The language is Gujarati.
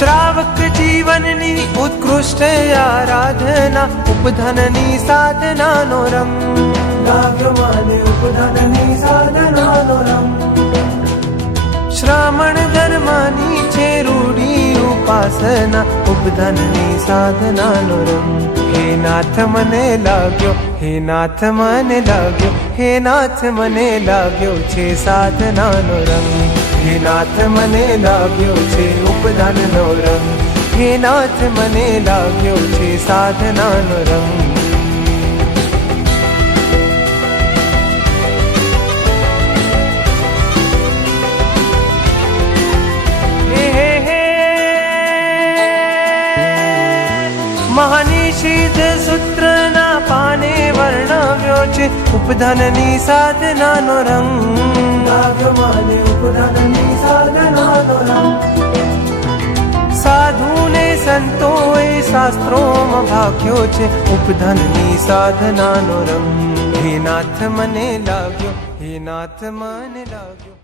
શ્રાવક જીવનની ઉત્કૃષ્ટ આરાધના, ઉપધનની સાધનાનો રંગ લાગ્યો મને, ઉપધનની સાધનાનો રંગ. શ્રાવણ ધર્મની છે રૂઢી ઉપાસના, ઉપધનની સાધનાનો રંગ. હે નાથ મને લાગ્યો, હે નાથ મને લાગ્યો, હે નાથ મને લાગ્યો છે સાધનાનો રંગ. હે નાથ મને લાગ્યો છે ઉપદાનનો રંગ. હે નાથ મને લાગ્યો છે સાધનાનો રંગ. મહાનિષિદ્ધ સૂત્રના પાને વર્ણવ્યો છે ઉપધનની સાધનાનો રંગ લાગ્યો મને, ઉપધનની સાધનાનો રંગ. સાધુને સંતોએ શાસ્ત્રોમાં ભાગ્યો છે ઉપધનની સાધનાનો રંગ. હે નાથ મને લાગ્યો, હે નાથ મને લાગ્યો.